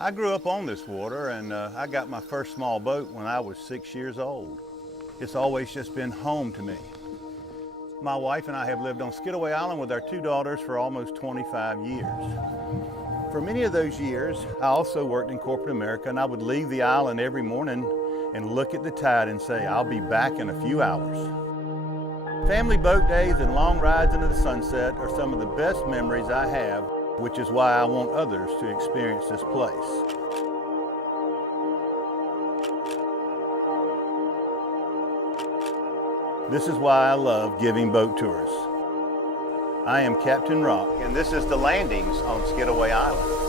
I grew up on this water, and I got my first small boat when I was 6 years old. It's always just been home to me. My wife and I have lived on Skidaway Island with our two daughters for almost 25 years. For many of those years, I also worked in corporate America, and I would leave the island every morning and look at the tide and say, I'll be back in a few hours. Family boat days and long rides into the sunset are some of the best memories I have, which is why I want others to experience this place. This is why I love giving boat tours. I am Captain Rock, and this is the landings on Skidaway Island.